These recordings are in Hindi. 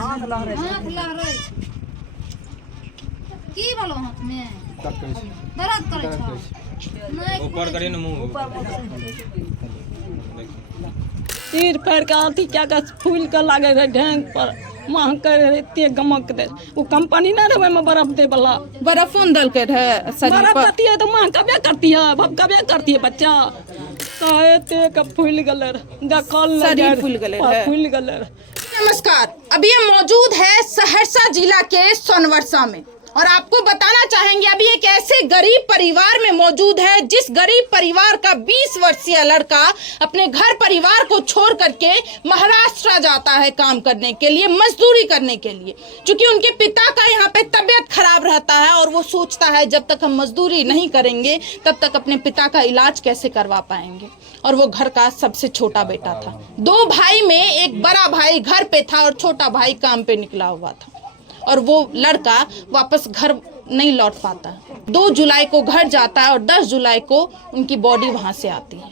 हाथ लहरै की बोलो हाथ में दर्द करे छ नहीं ऊपर करिए ना मुंह तीर पैर के अथी क्या का फूल के लागे रहे ढेंग पर महक के एते गमक दे वो कंपनी ना रहे में बर्फ दे वाला बर्फ दल के रहे शरीर बर्फ पर करती है तो मां कबे करती है भब कबे करती है बच्चा तो एते का फूल गलर देखल शरीर फूल गले है। फूल गलर। नमस्कार, अभी हम मौजूद है सहरसा जिला के सोनवर्षा में और आपको बताना चाहेंगे अभी एक ऐसे गरीब परिवार में मौजूद है जिस गरीब परिवार का 20 वर्षीय लड़का अपने घर परिवार को छोड़ करके महाराष्ट्र जाता है काम करने के लिए, मजदूरी करने के लिए। क्योंकि उनके पिता का यहाँ पे तबीयत खराब रहता है और वो सोचता है जब तक हम मजदूरी नहीं करेंगे तब तक अपने पिता का इलाज कैसे करवा पाएंगे। और वो घर का सबसे छोटा बेटा था। 2 भाई में एक बड़ा भाई घर पे था और छोटा भाई काम पे निकला हुआ था और वो लड़का वापस घर नहीं लौट पाता। 2 जुलाई को घर जाता है और 10 जुलाई को उनकी बॉडी वहां से आती है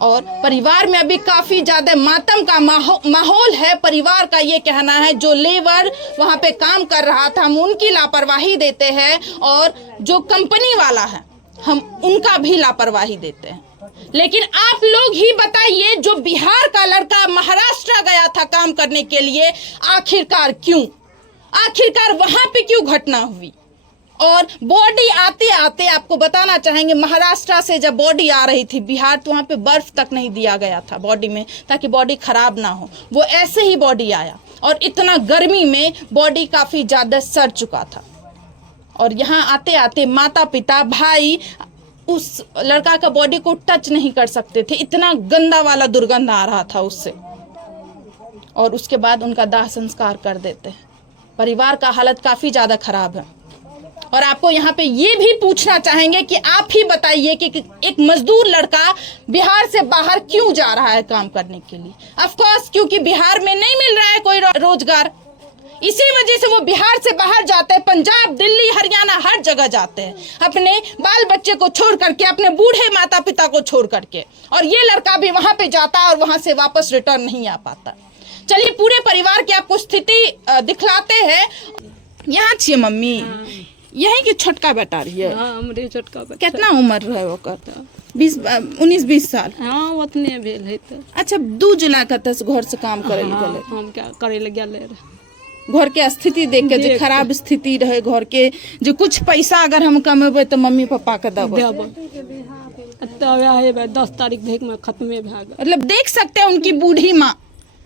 और परिवार में अभी काफी ज्यादा मातम का माहौल है। परिवार का ये कहना है जो लेबर वहां पे काम कर रहा था हम उनकी लापरवाही देते हैं और जो कंपनी वाला है हम उनका भी लापरवाही देते हैं। लेकिन आप लोग ही बताइए, जो बिहार का लड़का महाराष्ट्र गया था काम करने के लिए, आखिरकार वहां पे क्यों घटना हुई। और बॉडी आते आते आपको बताना चाहेंगे महाराष्ट्र से जब बॉडी आ रही थी बिहार तो वहां पे बर्फ तक नहीं दिया गया था बॉडी में ताकि बॉडी खराब ना हो। वो ऐसे ही बॉडी आया और इतना गर्मी में बॉडी काफी ज्यादा सड़ चुका था और यहाँ आते आते माता पिता भाई उस लड़का का बॉडी को टच नहीं कर सकते थे, इतना गंदा वाला दुर्गंध आ रहा था उससे। और उसके बाद उनका दाह संस्कार कर देते हैं। परिवार का हालत काफी ज्यादा खराब है और आपको यहाँ पे ये भी पूछना चाहेंगे कि आप ही बताइए कि एक मजदूर लड़का बिहार से बाहर क्यों जा रहा है काम करने के लिए। ऑफ कोर्स क्योंकि बिहार में नहीं मिल रहा है कोई रोजगार, इसी वजह से वो बिहार से बाहर जाते हैं। पंजाब, दिल्ली, हरियाणा हर जगह जाते हैं अपने बाल बच्चे को छोड़ करके, अपने बूढ़े माता पिता को छोड़ करके। और ये लड़का भी वहां पे जाता है और वहां से वापस रिटर्न नहीं आ पाता। चलिए पूरे परिवार की आपको स्थिति दिखलाते हैं। यहाँ छिए मम्मी, यही के छोटका बेटा रही है। हमरे छोटका बच्चा कितना उम्र है ओकर? 19-20 साल। हाँ उतने भेल है तो। अच्छा 2 जुलाई का घर से काम करे गए। हम क्या करे ले गेले रे। घर के स्थिति देख के जो खराब स्थिति रहे घर के, जो कुछ पैसा अगर हम कमेबे तो मम्मी पापा के देबे। तब है 10 तारीख भेक में खत्मे भए गए। मतलब देख सकते हैं उनकी बूढ़ी माँ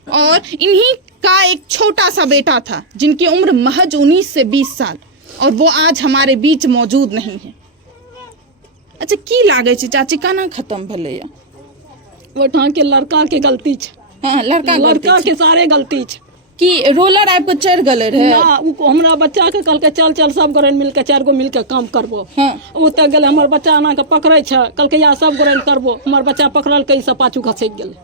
और इन्हीं का एक छोटा सा बेटा था जिनकी उम्र महज 19 से 20 साल और वो आज हमारे बीच मौजूद नहीं है। अच्छा की लागे छै चाची केना खत्म भेलै या? वो ठां के लड़का के गलती छ। हाँ लड़का के सारे गलती छ कि रोलर आबि के चढ़ गले रहे ना। उ हमरा बच्चा के कहलके चल सब गोरे मिलके 4 गो मिलके काम करबो। हाँ। ओ त गेले हमर बच्चा आना के पकड़ै छ, कहलके या सब गोरे करबो। हमर बच्चा पकड़ल के सब पाछू खसक गेल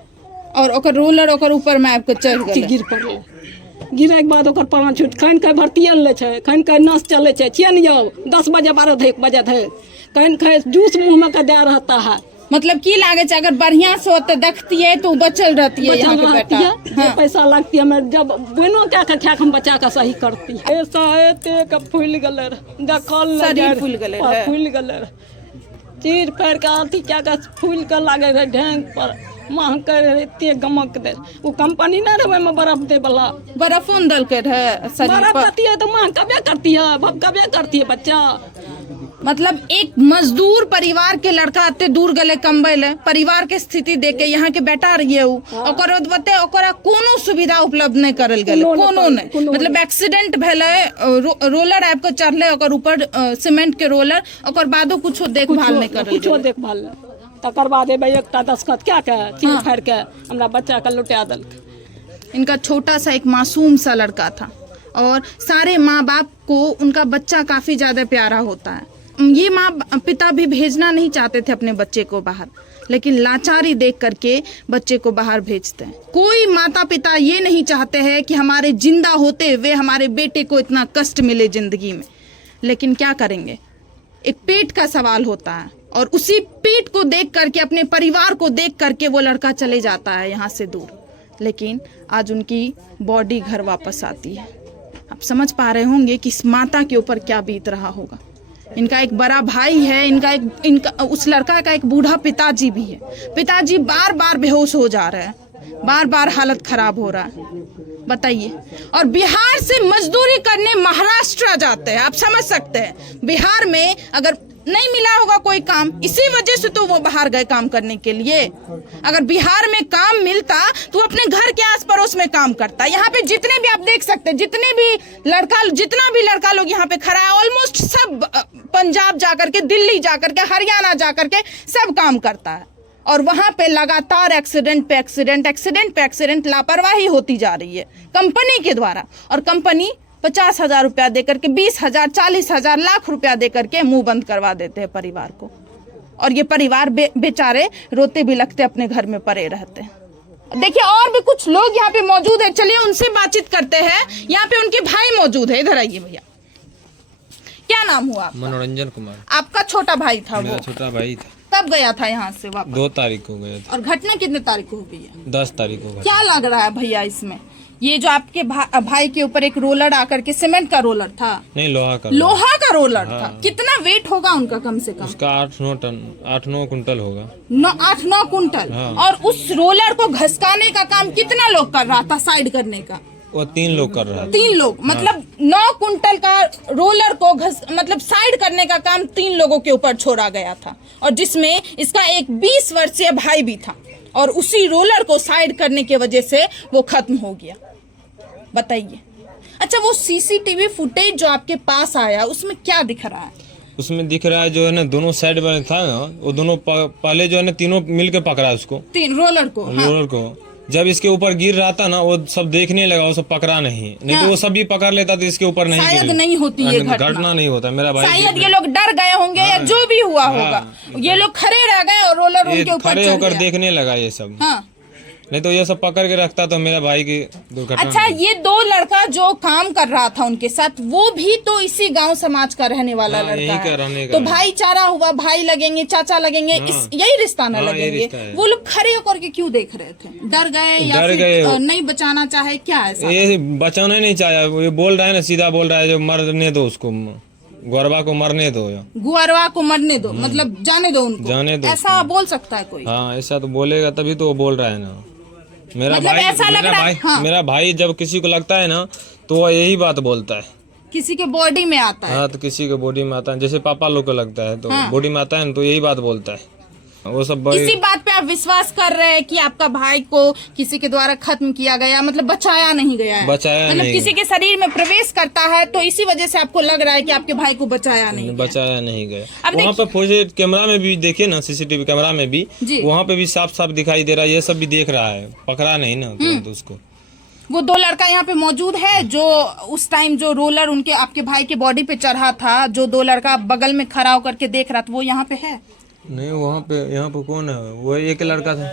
और ओकर रोलर ओकर ऊपर में आबि के चढ़ गेल, गिर पड़ल। गिरे के बाद ओकर प्राण छूट खन के भर्ती ले छै, खन के नस चले छै, छियन यौ 10 बजे 12 बजे थे खन के जूस मुंह में के दे रहता है। मतलब की लागे छै अगर बढ़िया से होते देखती है तो बचल रहती है यहाँ के बेटा। हाँ। पैसा लगती है मैं जब बनो क्या के खाक हम बच्चा का सही करती ऐसा एते का फूल गलर देखल शरीर फूल गले है। फूल गलर तीर पैर का अथी क्या का फूल के लागे रहे ढेंग पर महक के एते गमक दे वो कंपनी ना रहे में बर्फ दे वाला बर्फ दल के रहे शरीर बर्फ पर। करती है तो मां कबे करती है भब कबे करती है बच्चा। मतलब एक मजदूर परिवार के लड़का अते दूर गले कमबै ले, परिवार के स्थिति देख के यहाँ के बेटा रहिए ओकर बते ओकरा कोनो सुविधा उपलब्ध नहीं करल गेले, कोनो नहीं। मतलब एक्सीडेंट भेले, रोलर आबि के चढ़ले ओकर ऊपर सीमेंट के रोलर, ओकर बादो कुछो देखभाल नहीं करल गेले। कुछो देखभाल तकर बाद एकटा दस्खत क्या के चीर फाड़ के हमरा बच्चा के लुटा दल। इनका छोटा सा एक मासूम सा लड़का था और सारे माँ बाप को उनका बच्चा काफी ज्यादा प्यारा होता है। ये माँ पिता भी भेजना नहीं चाहते थे अपने बच्चे को बाहर, लेकिन लाचारी देख करके बच्चे को बाहर भेजते हैं। कोई माता पिता ये नहीं चाहते हैं कि हमारे जिंदा होते हुए हमारे बेटे को इतना कष्ट मिले जिंदगी में, लेकिन क्या करेंगे, एक पेट का सवाल होता है और उसी पेट को देख करके, अपने परिवार को देख करके वो लड़का चले जाता है यहाँ से दूर। लेकिन आज उनकी बॉडी घर वापस आती है। आप समझ पा रहे होंगे कि इस माता के ऊपर क्या बीत रहा होगा। इनका एक बड़ा भाई है, इनका उस लड़का का एक बूढ़ा पिताजी भी है। पिताजी बार बार बेहोश हो जा रहे हैं, बार बार हालत खराब हो रहा है, बताइए। और बिहार से मजदूरी करने महाराष्ट्र जाते हैं। आप समझ सकते हैं, बिहार में अगर नहीं मिला होगा कोई काम, इसी वजह से तो वो बाहर गए काम करने के लिए। अगर बिहार में काम मिलता तो अपने घर के आस पड़ोस में काम करता। यहाँ पे जितने भी आप देख सकते हैं, जितना भी लड़का लोग यहाँ पे खड़ा है, ऑलमोस्ट सब पंजाब जाकर के, दिल्ली जाकर के, हरियाणा जाकर के सब काम करता है। और वहाँ पे लगातार एक्सीडेंट पे एक्सीडेंट, लापरवाही होती जा रही है कंपनी के द्वारा। और कंपनी 50,000 रुपया देकर के, 20,000, 40,000, लाख रुपया देकर के मुंह बंद करवा देते हैं परिवार को। और ये परिवार बेचारे रोते बिलखते अपने घर में पड़े रहते हैं। देखिए और भी कुछ लोग यहाँ पे मौजूद है, चलिए उनसे बातचीत करते हैं। यहाँ पे उनके भाई मौजूद है, इधर आइए भैया। क्या नाम हुआ आपका? मनोरंजन कुमार। आपका छोटा भाई था? मेरा वो छोटा भाई था। कब गया था यहाँ से वापस? 2 तारीख को गया था। और घटना कितने तारीख को हो गई है? 10 तारीख को। क्या लग रहा है भैया इसमें? ये जो आपके भाई के ऊपर एक रोलर आकर के, सीमेंट का रोलर था? नहीं, लोहा का रोलर था। कितना वेट होगा उनका? कम से कम उसका 8-9 कुंटल होगा। 8-9 कुंटल। हाँ। और उस रोलर को घसकाने का काम कितना लोग कर रहा था? साइड करने का वो 3 लोग कर रहा है। 3 लोग, मतलब 9 कुंटल का रोलर को मतलब साइड करने का काम 3 लोगों के ऊपर छोड़ा गया था। और जिसमें इसका एक 20 वर्षीय भाई भी था। और उसी रोलर को साइड करने की वजह से वो खत्म हो गया, बताइए। अच्छा, वो सीसीटीवी फुटेज जो आपके पास आया उसमें क्या दिख रहा है? उसमें दिख रहा है जो है ना, दोनों साइड में था ना, वो दोनों पहले जो है ना, तीनों मिलकर पकड़ा उसको, 3 रोलर को। रोलर को। जब इसके ऊपर गिर रहा था ना, वो सब देखने लगा, वो सब पकड़ा नहीं तो वो सब भी पकड़ लेता तो इसके ऊपर नहीं शायद नहीं होती ये घटना नहीं होता। मेरा भाई शायद ये लोग डर गए होंगे या जो भी हुआ होगा, ये लोग खड़े रह गए और रोलर उनके ऊपर खड़े होकर देखने लगा ये सब। नहीं तो ये सब पकड़ के रखता तो मेरा भाई की दुर्घटना। अच्छा, ये 2 लड़का जो काम कर रहा था उनके साथ, वो भी तो इसी गांव समाज का रहने वाला लड़का है। तो भाईचारा हुआ, भाई लगेंगे, चाचा लगेंगे, यही रिश्ता न लगेंगे। वो लोग खड़े होकर के क्यों देख रहे थे? डर गए या फिर नहीं बचाना चाहे? क्या ऐसा? ये बचाना नहीं चाहे, ये बोल रहा है ना, सीधा बोल रहा है जो मरने दो उसको, गुअरवा को मरने दो, गुअरवा को मरने दो, मतलब जाने दो उनको, जाने दो। ऐसा बोल सकता है कोई? हाँ, ऐसा तो बोलेगा तभी तो वो बोल रहा है ना। मेरा मतलब भाई, ऐसा लग रहा है, हाँ। मेरा भाई जब किसी को लगता है ना तो वो यही बात बोलता है। किसी के बॉडी में आता है? हाँ, तो किसी के बॉडी में आता है, जैसे पापा लोग को लगता है तो बॉडी में आता है ना, तो यही बात बोलता है। वो सब इसी बात पे आप विश्वास कर रहे हैं कि आपका भाई को किसी के द्वारा खत्म किया गया, मतलब बचाया नहीं गया है? बचाया मतलब नहीं, किसी के शरीर में प्रवेश करता है तो इसी वजह से आपको लग रहा है कि आपके भाई को बचाया नहीं गया। वहाँ पे फुटेज कैमरा में भी देखिए ना, सीसीटीवी कैमरा में भी वहाँ पे भी साफ साफ दिखाई दे रहा है, ये सब भी देख रहा है, पकड़ा नहीं ना तुरंत उसको। वो 2 लड़का यहाँ पे मौजूद है जो उस टाइम जो रोलर उनके आपके भाई के बॉडी पे चढ़ा था, जो 2 लड़का बगल में खड़ा होकर के देख रहा था, वो यहाँ पे है? नहीं, वहाँ पे, यहाँ पे कौन है? वो एक लड़का था,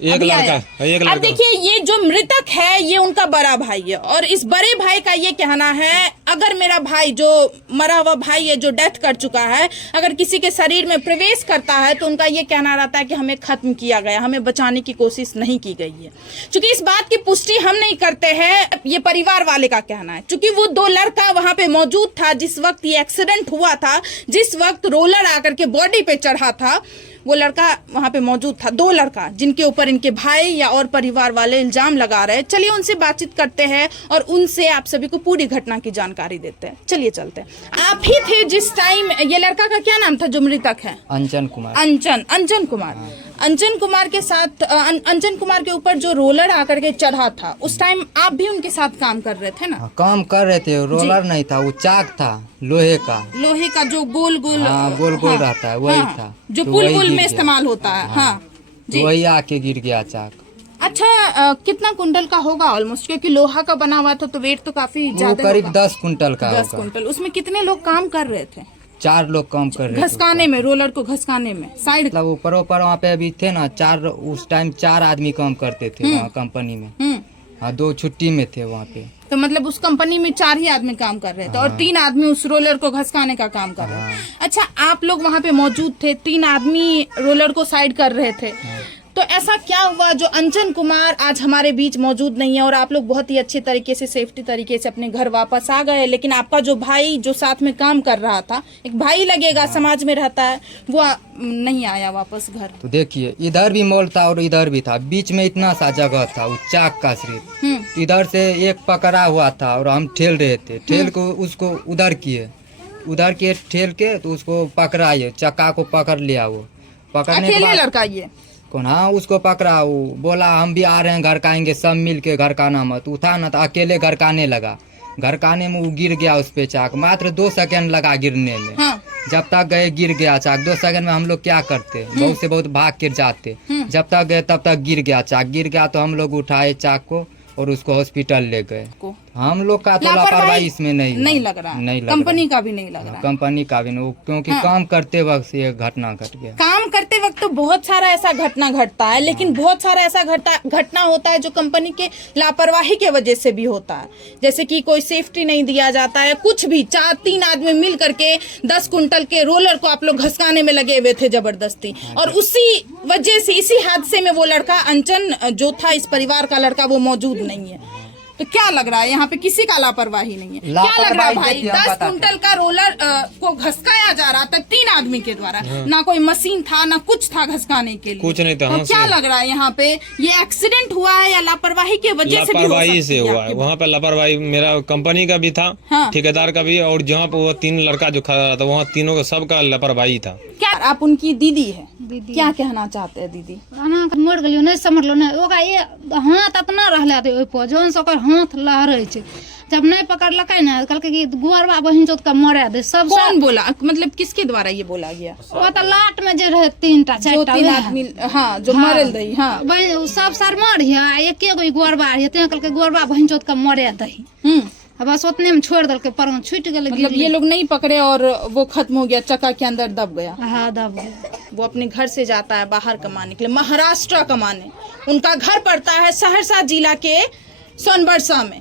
एक लड़का। अब देखिए, ये जो मृतक है ये उनका बड़ा भाई है। और इस बड़े भाई का ये कहना है, अगर मेरा भाई जो मरा हुआ भाई है, जो डेथ कर चुका है, अगर किसी के शरीर में प्रवेश करता है तो उनका ये कहना रहता है कि हमें खत्म किया गया, हमें बचाने की कोशिश नहीं की गई है। चूंकि इस बात की पुष्टि हम नहीं करते हैं, ये परिवार वाले का कहना है। चूंकि वो 2 लड़का वहां पे मौजूद था जिस वक्त ये एक्सीडेंट हुआ था, जिस वक्त रोलर आकर के बॉडी पे चढ़ा था, वो लड़का वहां पे मौजूद था। 2 लड़का जिनके ऊपर इनके भाई या और परिवार वाले इल्जाम लगा रहे हैं। चलिए उनसे बातचीत करते हैं और उनसे आप सभी को पूरी घटना की जानकारी देते हैं। चलिए चलते हैं। आप ही थे जिस टाइम, ये लड़का का क्या नाम था जो मृतक है? अंजन कुमार। अंजन कुमार। अंजन कुमार के साथ, अंजन कुमार के ऊपर जो रोलर आकर के चढ़ा था, उस टाइम आप भी उनके साथ काम कर रहे थे ना? काम कर रहे थे। रोलर नहीं था, वो चाक था, लोहे का जो गोल गोल गोल रहता है, वही था जो पुल में इस्तेमाल होता है। हाँ जी, वही आके गिर गया चाक। अच्छा, कितना कुंटल का होगा ऑलमोस्ट? क्योंकि लोहा का बना हुआ था तो वेट तो काफी ज्यादा, करीब 10 कुंटल का। 10 कुंटल। उसमें कितने लोग काम कर रहे थे? 4 लोग काम कर रहे थे घसकाने में, रोलर को घसकाने में, साइड मतलब ऊपर वहाँ पे अभी थे ना 4, उस टाइम 4 आदमी काम करते थे वहाँ कंपनी में। हाँ, 2 छुट्टी में थे वहाँ पे। तो मतलब उस कंपनी में 4 ही आदमी काम कर रहे थे और 3 आदमी उस रोलर को घसकाने का काम कर रहे थे। अच्छा, आप लोग वहाँ पे मौजूद थे, 3 आदमी रोलर को साइड कर रहे थे। तो ऐसा क्या हुआ जो अंचन कुमार आज हमारे बीच मौजूद नहीं है और आप लोग बहुत ही अच्छे तरीके से सेफ्टी तरीके से अपने घर वापस आ गए, लेकिन आपका जो भाई जो साथ में काम कर रहा था, एक भाई लगेगा, समाज में रहता है, वो नहीं आया वापस घर? तो देखिए इधर भी मॉल था और इधर भी था, बीच में इतना सा जगह था वो चाक का सिर्फ, इधर से एक पकड़ा हुआ था और हम ठेल रहे थे, ठेल को उसको उधर किए ठेल के तो उसको पकड़ाए, चक्का को पकड़ लिया, वो पकड़ने के बाद लड़का ये कौन, हाँ उसको पकड़ा, वो बोला हम भी आ रहे हैं घर का आएंगे, सब मिल के घर का नाम मत उठा ना, तो अकेले घर काने लगा, घर काने में वो गिर गया उस पे चाक, मात्र 2 सेकंड लगा गिरने में। हाँ। जब तक गए गिर गया चाक, 2 सेकंड में हम लोग क्या करते, बहुत से बहुत भाग कर जाते, जब तक गए तब तक गिर गया चाक, गिर गया तो हम लोग उठाए चाक को और उसको हॉस्पिटल ले गए। हम लोग का तो लापरवाही इसमें नहीं लग रहा, नहीं लग कंपनी का भी नहीं लग रहा, कंपनी का भी नहीं, क्योंकि काम करते वक्त ये घटना घट गया। काम करते वक्त तो बहुत सारा ऐसा घटना घटता है, लेकिन बहुत सारा ऐसा घटना होता है जो कंपनी के लापरवाही के वजह से भी होता है, जैसे कि कोई सेफ्टी नहीं दिया जाता है, कुछ भी 4-3 आदमी मिल करके 10 कुंटल के रोलर को आप लोग घसकाने में लगे हुए थे जबरदस्ती, और उसी वजह से इसी हादसे में वो लड़का अंचन जो था इस परिवार का लड़का वो मौजूद नहीं है। तो क्या लग रहा है यहाँ पे किसी का लापरवाही नहीं है? क्या लग रहा है भाई? 10 कुंटल का रोलर को घसकाया जा रहा था 3 आदमी के द्वारा, ना कोई मशीन था ना कुछ था घसकाने के लिए, कुछ नहीं था। तो क्या लग रहा है यहाँ पे ये एक्सीडेंट हुआ है या लापरवाही की वजह से? लापरवाही से हुआ है, वहाँ पे लापरवाही मेरा कंपनी का भी था, ठेकेदार का भी, और जहाँ पे वो 3 लड़का जो खड़ा था वहाँ तीनों का सबका लापरवाही था। क्या आप उनकी दीदी है, क्या कहना चाहते हैं दीदी? मर गलियो नहीं समझलो नहीं, ओका ये हाथ इतना रहले थे ओइ पर जोन से ओकर हाथ लहरै छै, जब नहीं पकड़लकै ना कहलकै कि गुअरबा बहिन चोत के मरे दे। सब कौन बोला, मतलब किसके द्वारा ये बोला गया? वो तो लाट में जे रहे 3-4 आदमी, हाँ जो मरल दही, हाँ सब शर्मा रहिए, एके गो गुअरबा रहिए, ते कहलकै गुअरबा बहिन चोत के मरे दही, बस उतने में छोड़ दल के पर छूट गए। मतलब ये लोग नहीं पकड़े और वो खत्म हो गया, चक्का के अंदर दब गया। हाँ दब गया। वो अपने घर से जाता है बाहर कमाने के लिए, महाराष्ट्र कमाने, उनका घर पड़ता है सहरसा जिला के सोनबरसा में,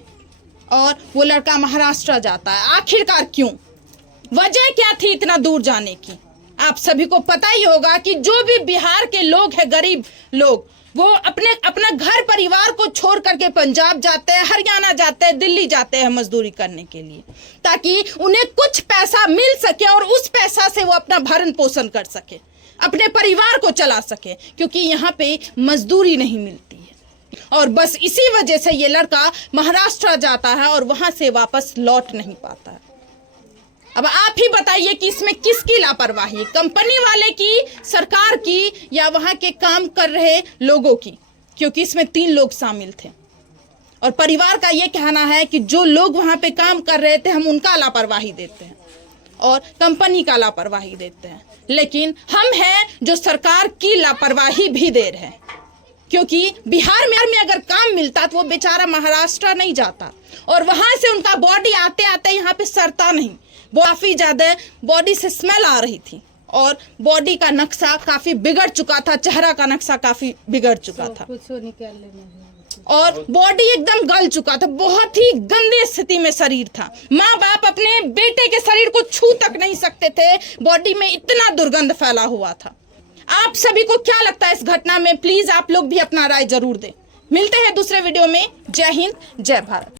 और वो लड़का महाराष्ट्र जाता है। आखिरकार क्यों, वजह क्या थी इतना दूर जाने की? आप सभी को पता ही होगा कि जो भी बिहार के लोग हैं, गरीब लोग, वो अपना घर परिवार को छोड़ करके पंजाब जाते हैं, हरियाणा जाते हैं, दिल्ली जाते हैं मजदूरी करने के लिए, ताकि उन्हें कुछ पैसा मिल सके और उस पैसा से वो अपना भरण पोषण कर सके, अपने परिवार को चला सके, क्योंकि यहाँ पे मजदूरी नहीं मिलती है। और बस इसी वजह से ये लड़का महाराष्ट्र जाता है और वहां से वापस लौट नहीं पाता है। अब आप ही बताइए कि इसमें किसकी लापरवाही, कंपनी वाले की, सरकार की, या वहां के काम कर रहे लोगों की? क्योंकि इसमें 3 लोग शामिल थे और परिवार का ये कहना है कि जो लोग वहां पे काम कर रहे थे हम उनका लापरवाही देते हैं और कंपनी का लापरवाही देते हैं, लेकिन हम हैं जो सरकार की लापरवाही भी दे रहे हैं। क्योंकि बिहार में अगर काम मिलता तो वो बेचारा महाराष्ट्र नहीं जाता, और वहां से उनका बॉडी आते आते यहाँ पे सड़ता नहीं, काफी ज्यादा बॉडी से स्मेल आ रही थी और बॉडी का नक्शा काफी बिगड़ चुका था, चेहरा का नक्शा काफी बिगड़ चुका था और बॉडी एकदम गल चुका था, बहुत ही गंदे स्थिति में शरीर था। माँ बाप अपने बेटे के शरीर को छू तक नहीं सकते थे, बॉडी में इतना दुर्गंध फैला हुआ था। आप सभी को क्या लगता है इस घटना में? प्लीज आप लोग भी अपना राय जरूर दें। मिलते हैं दूसरे वीडियो में। जय हिंद, जय भारत।